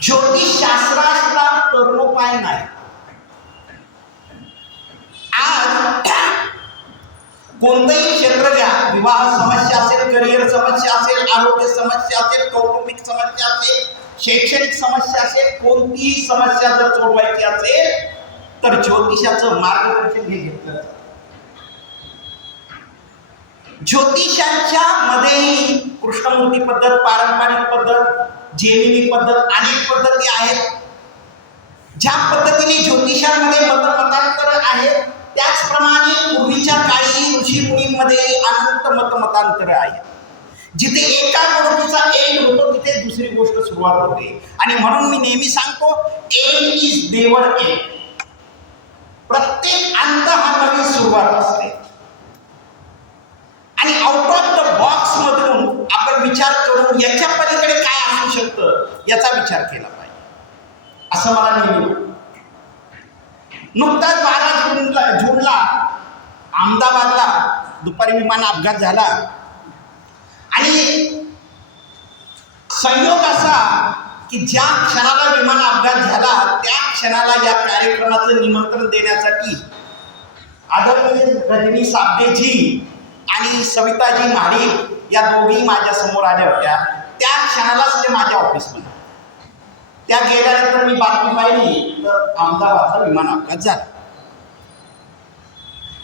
ज्योतिषशास्त्राला तरुणोपाय नाही आज कोणतंही क्षेत्र घ्या विवाह समस्या असेल करिअर समस्या असेल आरोग्य समस्या असेल कौटुंबिक समस्या असेल शैक्षणिक समस्या असेल कोणतीही समस्या जर सोडवायची असेल तर ज्योतिषाचं मार्गदर्शन हे घेतलं जातं. ज्योतिषांच्या मध्येही कृष्णमूर्ती पद्धत पारंपरिक पद्धत जेमिनी पद्धत अनेक पद्धती आहेत. ज्या पद्धतीने ज्योतिषांमध्ये मतमतांतर आहेत त्याचप्रमाणे पूर्वीच्या काळी ऋषीमुनींमध्ये अनंत मतमतांतर आहे. जिथे एका गोष्टीचा एक होतो तिथे दुसरी गोष्ट सुरुवात होते. आणि म्हणून मी नेहमी सांगतो एक इज देवर एक. प्रत्येक अंत हा नवीन सुरुवात असते. आणि आउट ऑफ द बॉक्स मधून आपण विचार करून याच्या पलीकडे काय शकतं याचा विचार केला पाहिजे. असं मला नेहमी नुकताच बारा जूनला जूनला अहमदाबादला दुपारी विमान अपघात झाला. आणि संयोग असा की ज्या क्षणाला विमान अपघात झाला त्या क्षणाला या कार्यक्रमाचं निमंत्रण देण्यासाठी आदरणीय रजनी साबदेजी आणि सविताजी महाडिक या दोघी माझ्यासमोर आल्या होत्या. त्या क्षणालाच ते माझ्या ऑफिसमध्ये. त्या गेल्यानंतर मी बातमी पाहिली तर अहमदाबादचा विमान अपघात झाला.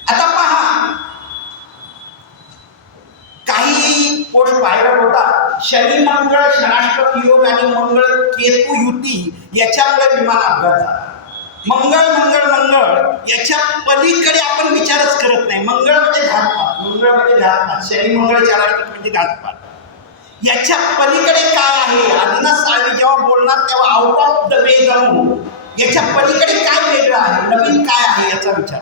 आता पहा काही गोष्ट व्हायरल होता. शनी मंगळ शनाष्टक योग आणि मंगळ केतू युती याच्यामुळे विमान अपघात झाला. मंगळ मंगळ मंगळ याच्या पलीकडे आपण विचारच करत नाही. मंगळ म्हणजे घातपात मंगळ म्हणजे घातपात शनी मंगळ चाराष्टक म्हणजे घातपात. याच्या पलीकडे काय आहे? आदिनाथ साळवी जेव्हा बोलणार तेव्हा आउट ऑफ द वे जाऊन याच्या पलीकडे काय वेगळं आहे? नवीन काय आहे याचा विचार.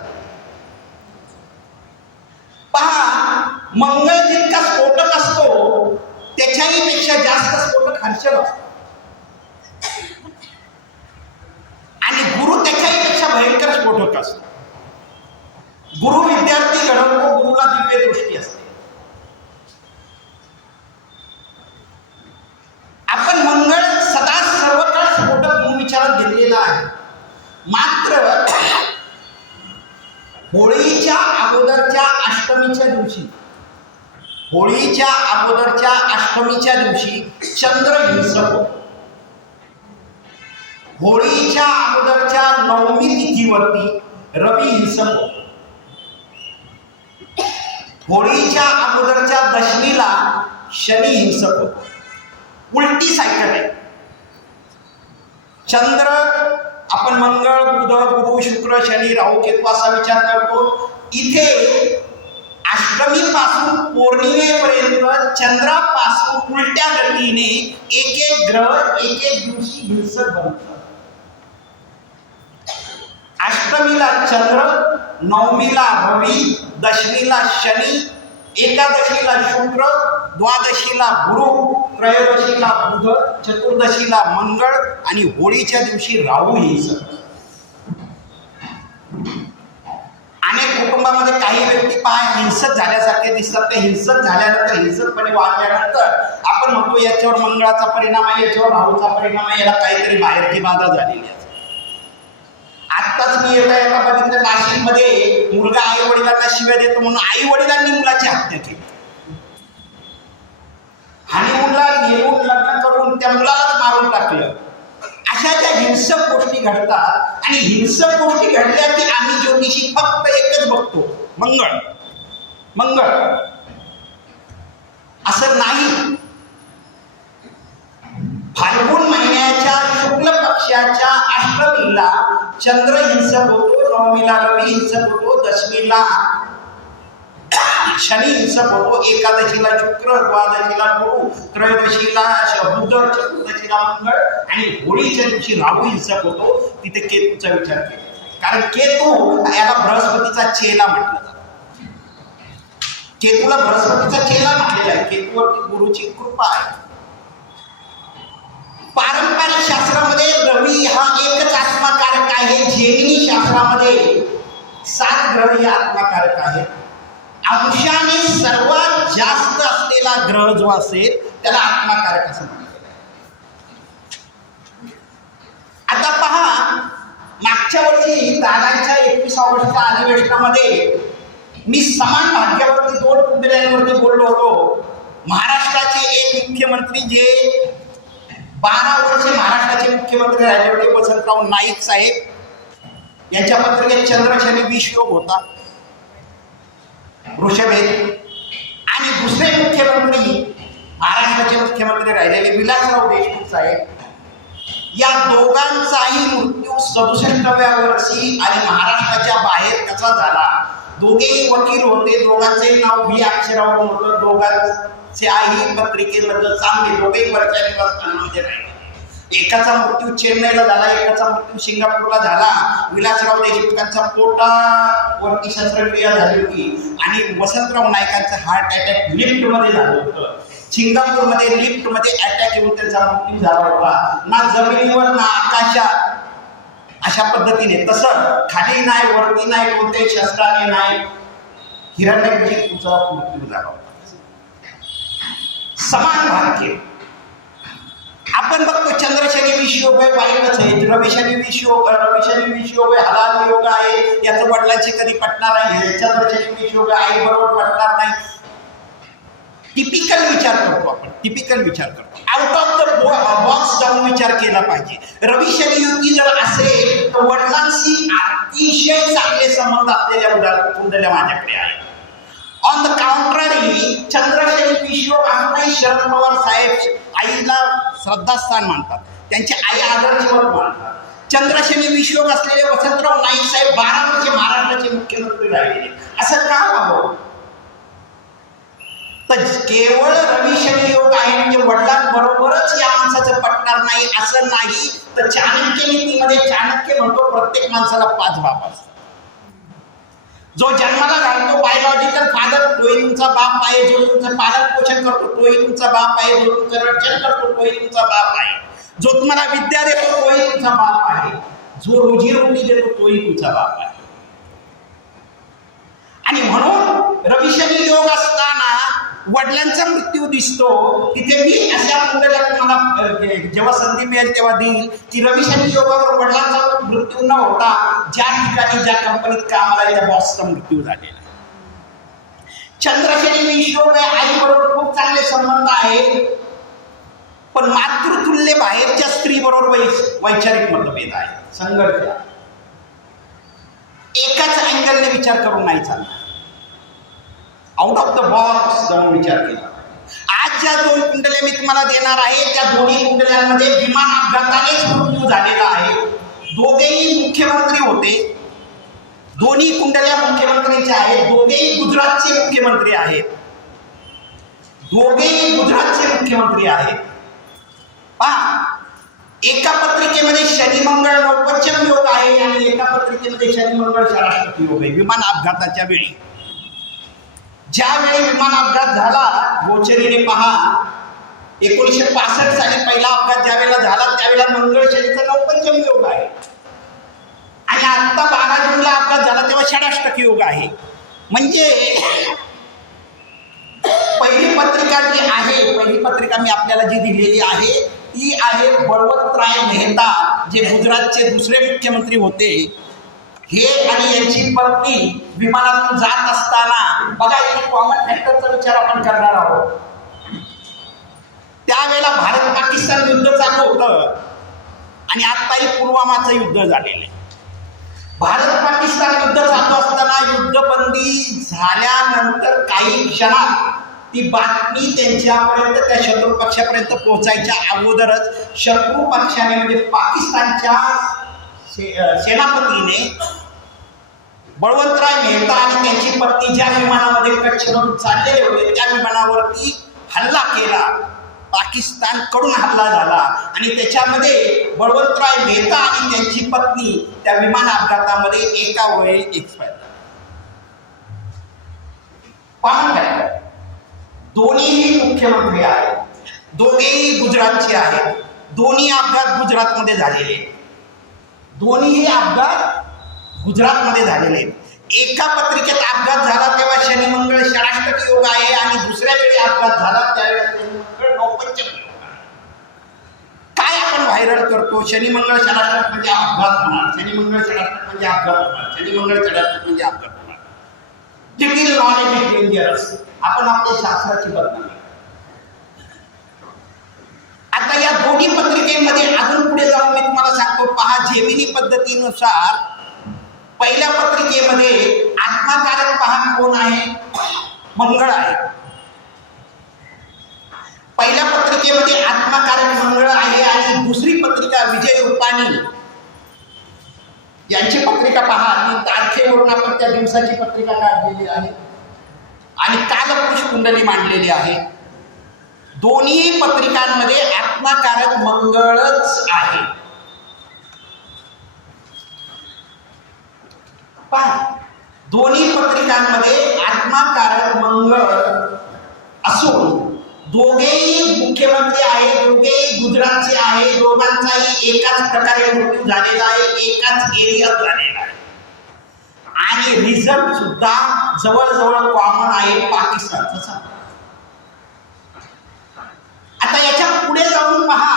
पहा मंगळ जितका स्फोटक असतो त्याच्याही पेक्षा जास्त स्फोटक हर्षल असतो. आणि गुरु त्याच्याही पेक्षा भयंकर स्फोटक असतो. गुरु विद्यार्थी घडवतो गुरुला दिव्य दृष्टी असते. आपण मंगळ सदा सर्व काळ स्फोटक म्हणून विचारात घेतलेला आहे मात्र होळीच्या अगोदरच्या अष्टमीच्या दिवशी होळीच्या अगोदरच्या अष्टमीच्या दिवशी चंद्र हिंसक होतो. होळीच्या अगोदरच्या नवमी तिथीवरती रवी हिंसक होतो. होळीच्या अगोदरच्या दशमीला शनी हिंसक होतो उलटी सायकल आहे. चंद्र आपण मंगळ बुध गुरु शुक्र शनी राहू केतू असा विचार करतो. इथे अष्टमी पासून पौर्णिमेपर्यंत चंद्रापासून उलट्या गतीने एक एक ग्रह एक एक दिवशी हिंसक बनतात. अष्टमीला चंद्र नवमीला रवी दशमीला शनी एकादशीला शुक्र द्वादशीला गुरु त्रयोदशीला बुध चतुर्दशीला मंगळ आणि होळीच्या दिवशी राहू हिंसक अनेक कुटुंबामध्ये काही व्यक्ती पहा हिंसक झाल्यासारखे दिसतात. ते हिंसक झाल्यानंतर हिंसकपणे वागल्यानंतर आपण म्हणतो याच्यावर मंगळाचा परिणाम आहे याच्यावर राहूचा परिणाम आहे याला काहीतरी बाहेरची बाधा झालेली आहे. आत्ताच मी येता येता बघितलं नाशिकमध्ये. मुलगा आई वडिलांना शिव्या देतो म्हणून आई वडिलांनी मुलाची हत्या केली. आणि मुला येऊन लग्न करून त्या मुलालाच मारून टाकलं. अशा ज्या हिंसक गोष्टी घडतात आणि हिंसक गोष्टी घडल्या की आम्ही ज्योतिषी फक्त एकच बघतो. मंगळ. मंगळ. असं नाही. फाल्गुन महिन्याच्या शुक्ल पक्षाच्या अष्टमीला चंद्र हिंसक होतो नवमीला रवी हिंसक होतो दशमीला शनी हिंसक होतो एकादशीला शुक्र द्वादशीला गुरु त्रयोदशीला श- बुध चतुर्दशीला मंगळ आणि होळीच्या दिवशी राहू हिंसक होतो तिथे केतूचा विचार केला. कारण केतू याला बृहस्पतीचा चेला म्हटलं केतूला बृहस्पतीचा चेला म्हटलेला आहे. केतूवरती गुरुची कृपा आहे. पारंपरिक शास्त्रामध्ये रवी हा एकच आत्माकारक आहे जेमिनी शास्त्रामध्ये सात ग्रह हे आत्माकारक आहेत. अंशाने सर्वात जास्त असलेला ग्रह जो असेल त्याला आत्माकारक असं म्हणतात. आता पहा मागच्या वर्षी दादांच्या एकवीस वर्षाच्या अधिवेशनामध्ये मी समान भाग्यावरती दोन कुंडल्यांवरती बोललो होतो. महाराष्ट्राचे एक मुख्यमंत्री जे बारा वर्षे महाराष्ट्राचे मुख्यमंत्री राहिले होते वसंतराव नाईक साहेब यांच्या पत्रिकेत चंद्रशनी विष योग होता. वृषभेद आणि दुसरे मुख्यमंत्री महाराष्ट्राचे मुख्यमंत्री राहिलेले विलासराव देशमुख साहेब. या दोघांचाही मृत्यू सदुसष्टव्या वर्षी आणि महाराष्ट्राच्या बाहेर कसा झाला? दोघेही वकील होते दोघांचेही नाव व्ही. अक्षरावर होतं त्याही पत्रिकेमधलं चांगले दोघेही वर्षांनी वर्तमानमध्ये राहिले एकाचा मृत्यू चेन्नईला झाला एकाचा मृत्यू सिंगापूरला झाला. विलासराव देशमुखांचा पोटावरती शस्त्रक्रिया झाली होती. आणि वसंतराव नायकांचा हार्ट अटॅक लिफ्टमध्ये झालं होतं. सिंगापूरमध्ये लिफ्टमध्ये अटॅक येऊन त्यांचा मृत्यू झाला होता. ना जमिनीवर ना आकाशात. अशा पद्धतीने. तसं खाली नाही वरती नाही कोणत्याही शस्त्राने नाही. हिरण्यकशिपूचा मृत्यू झाला होता. समान भाग्य आपण बघतो चंद्रशनी विष योग आहे वाईटच आहे रविशनी विष योग रविशनी विष योग आहे हलाल योग आहे याचं वडिलांची कधी पटणार नाही चंद्रशनी विष योग आहे आई बरोबर पटणार नाही। टिपिकल विचार करतो आपण टिपिकल विचार करतो। आउट ऑफ़ द बॉक्स जाऊन विचार केला पाहिजे। रवी शनी युती जर असेल, तर वडिलांशी अतिशय चांगले संबंध असलेल्या उदा- कुंडल्या माझ्याकडे आहेत. ऑन द काउंट्ररी चंद्रशनी विश्व असूनही शरद पवार साहेब आईला श्रद्धास्थान मानतात. त्यांची आई आदर्शवत मानतात. चंद्रशनी विश्वक असलेले वसंतराव नाईक साहेब बारा वर्षे महाराष्ट्राचे मुख्यमंत्री राहिले. असं का व्हावं तर केवळ रवी शनी योग आहे म्हणजे वडिलांबरोबरच या माणसाचं पटणार नाही असं नाही. तर चाणक्य नीतीमध्ये चाणक्य म्हणतो प्रत्येक माणसाला पाच बाप असतात. जो जन्माला घालतो बायोलॉजिकल फादर तोही तुमचा बाप आहे जो तुमचं पालन पोषण करतो तोही तुमचा बाप आहे जो तुमचं रक्षण करतो तोही तुमचा बाप आहे. जो तुम्हाला विद्या देतो तोही तुमचा बाप आहे. जो रोजी रोटी देतो तोही तुमचा बाप आहे. आणि म्हणून रविशनी योग असताना वडिलांचा मृत्यू दिसतो. तिथे मी अशा मुलाला तुम्हाला जेव्हा संधी मिळेल तेव्हा देईल. की रविशनी योगावर वडिलांचा मृत्यू न होता ज्या ठिकाणी ज्या कंपनीत कामाला त्या बॉसचा मृत्यू झालेला चंद्रशनी विश्व आई बरोबर खूप चांगले संबंध आहेत पण मातृतुल्य बाहेरच्या स्त्री बरोबर वैचारिक मतभेद आहे संघर्ष. एकाच अँगलने विचार करून नाही चालणार. आउट ऑफ द बॉक्स जाऊन विचार केला. आज ज्या दोन कुंडल्या मी तुम्हाला देणार आहे. त्या दोन्ही कुंडल्यांमध्ये विमान अपघातानेच मृत्यू झालेला आहे. दोघेही मुख्यमंत्री होते. दोन्ही कुंडल्या मुख्यमंत्रीच्या आहेत. दोघेही गुजरातचे मुख्यमंत्री आहेत. दोघेही गुजरातचे मुख्यमंत्री आहेत. पहा एका पत्रिकेमध्ये शनी मंगळ नवपंचम योग आहे आणि एका पत्रिकेमध्ये शनी मंगळ शराष्ट्र योग आहे. विमान अपघाताच्या वेळी. ज्यावेळी विमान अपघात झाला गोचरीने पहा. एकोणीसशे पासष्ट साली पहिला अपघात ज्यावेळेला झाला त्यावेळेला मंगळ नवपंचम योग आहे. आणि आता बारा जूनला अपघात झाला तेव्हा षडाष्टक योग आहे. म्हणजे पहिली पत्रिका जी आहे पहिली पत्रिका मी आपल्याला जी दिलेली आहे ती आहे बळवंतराय मेहता जे गुजरातचे दुसरे मुख्यमंत्री होते. हे आणि यांची पत्नी विमानातून जात असताना बघा एक कॉमन फॅक्टरचा विचार आपण करणार आहोत. त्यावेळेला भारत पाकिस्तान युद्ध चालू होतं आणि आत्ताही पुलवामाचं युद्ध झालेलं आहे. भारत पाकिस्तान युद्ध चालू असताना युद्धबंदी झाल्यानंतर काही क्षणात ती बातमी त्यांच्यापर्यंत त्या शत्रू पक्षापर्यंत पोहोचायच्या अगोदरच शत्रू पक्षाने म्हणजे पाकिस्तानच्या से- सेनापतीने बळवंतराय मेहता आणि त्यांची पत्नी ज्या विमानामध्ये कच्छमधून चाललेले होते त्या विमानावरती हल्ला केला. पाकिस्तानकडून हल्ला झाला. आणि त्याच्यामध्ये बळवंतराय मेहता आणि त्यांची पत्नी त्या विमान अपघातामध्ये एका वेळी एक्सपायर पाहून काय दोन्हीही मुख्यमंत्री आहेत. दोघेही गुजरातचे आहेत. दोन्ही अपघात गुजरातमध्ये झालेले दोन्हीही अपघात गुजरातमध्ये झालेले आहेत. एका पत्रिकेत अपघात झाला तेव्हा शनी मंगळ षडाष्टक योग आहे आणि दुसऱ्या वेळी अपघात झाला त्यावेळेस मंगळ योग आहे. काय आपण व्हायरल करतो? शनी मंगळ षडाष्टक म्हणजे अपघात होणार. शनी मंगळ षडाष्टक म्हणजे अपघात होणार. शनी मंगळ षडाष्टक म्हणजे अपघात होणार. लिटिल नॉलेज इज डेंजरस आपण आपल्या शास्त्राची बदनामी आता या दोन्ही पत्रिकेमध्ये अजून पुढे जाऊन मी तुम्हाला सांगतो पहा जेमिनी पद्धतीनुसार पहिल्या पत्रिकेमध्ये आत्माकारक पहा कोण आहे? मंगळ आहे. पहिल्या पत्रिकेमध्ये आत्माकारक मंगळ आहे आणि दुसरी पत्रिका विजय रुपाणी यांची पत्रिका पहा. ती तारखेवरून आपण त्या दिवसाची पत्रिका काढलेली आहे. आणि कालपुरुष कुंडली मांडलेली आहे. दोन्ही पत्रिकांमध्ये आत्माकारक मंगळच आहे. पहा दोन्ही पत्रिकांमध्ये आत्माकारक मंगळ असून दोघेही मुख्यमंत्री आहे दोघेही गुजरातचे आहे दोघांचाही एकाच प्रकारे मृत्यू झालेला आहे एकाच एरियात झालेला आहे. आणि रिझल्ट सुद्धा जवळजवळ कॉमन आहे पाकिस्तानचा. आता याच्यापुढे जाऊन पहा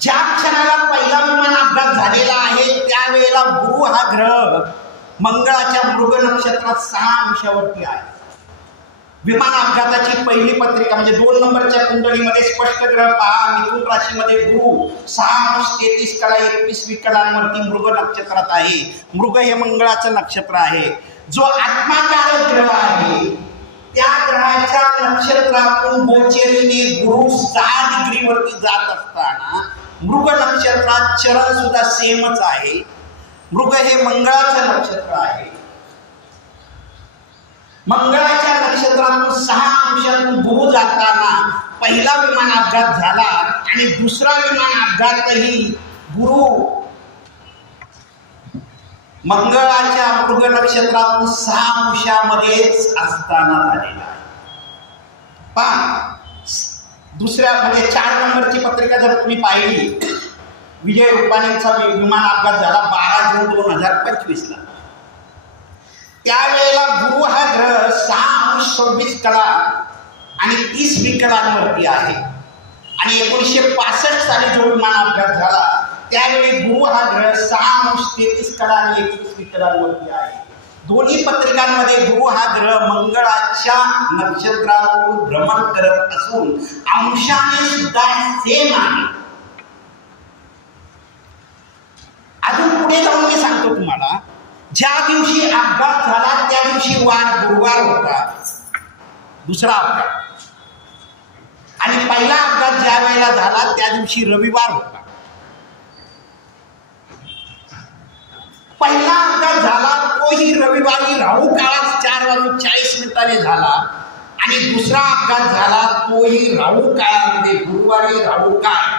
ज्या क्षणाला पहिला विमान अपघात झालेला आहे त्यावेळेला गुरु हा ग्रह मंगळाच्या मृग नक्षत्रात सहा अंशावरती आहे. विमान अपघाताची पहिली पत्रिका म्हणजे दोन नंबरच्या कुंडलीमध्ये स्पष्ट ग्रह पहा. मिथुन राशीमध्ये गुरु सहा अंश तेहतीस कला एकवीस विकडांवरती मृग नक्षत्रात आहे. मृग हे मंगळाचं नक्षत्र आहे. जो आत्माकारक ग्रह आहे त्या ग्रहाच्या नक्षत्रातून गोचरीने गुरु सहा डिग्रीवरती जात असताना मृग नक्षत्रात चरण सुद्धा सेमच आहे. मृग हे मंगळाचं नक्षत्र आहे. मंगळाच्या नक्षत्रातून सहा अंशातून गुरु जाताना पहिला विमान अपघात झाला आणि दुसरा विमान अपघातही गुरु मंगळाच्या मृग नक्षत्रातून सहा अंशामध्येच असताना झालेला आहे. पहा दुसऱ्या म्हणजे चार नंबरची पत्रिका जर तुम्ही पाहिली विजय रुपाणींचा विमान अपघात झाला बारा जून दोन हजार पंचवीस ला त्यावेळेला गुरु हा ग्रह सहा अंश सव्वीस कला आणि तीस विकलांवरती आहे. आणि एकोणीसशे पासष्ट साली जो विमान अपघात झाला त्यावेळी गुरु हा ग्रह सहा अंश तेहतीस कला आणि एकवीस विकलांवरती आहे. दोन्ही पत्रिकांमध्ये गुरु हा ग्रह मंगळाच्या नक्षत्रातून भ्रमण करत असून अंशाने सुद्धा सेम आहे. अजून पुढे जाऊन मी सांगतो तुम्हाला ज्या दिवशी अपघात झाला त्या दिवशी वार गुरुवार होता. दुसरा अपघात. आणि पहिला अपघात ज्या वेळेला झाला त्या दिवशी रविवार होता. पहिला अपघात झाला तोही रविवारी राहू काळात चार वाजून चाळीस मिनिटाने झाला. आणि दुसरा अपघात झाला तोही राहू काळामध्ये गुरुवारी राहू काळ.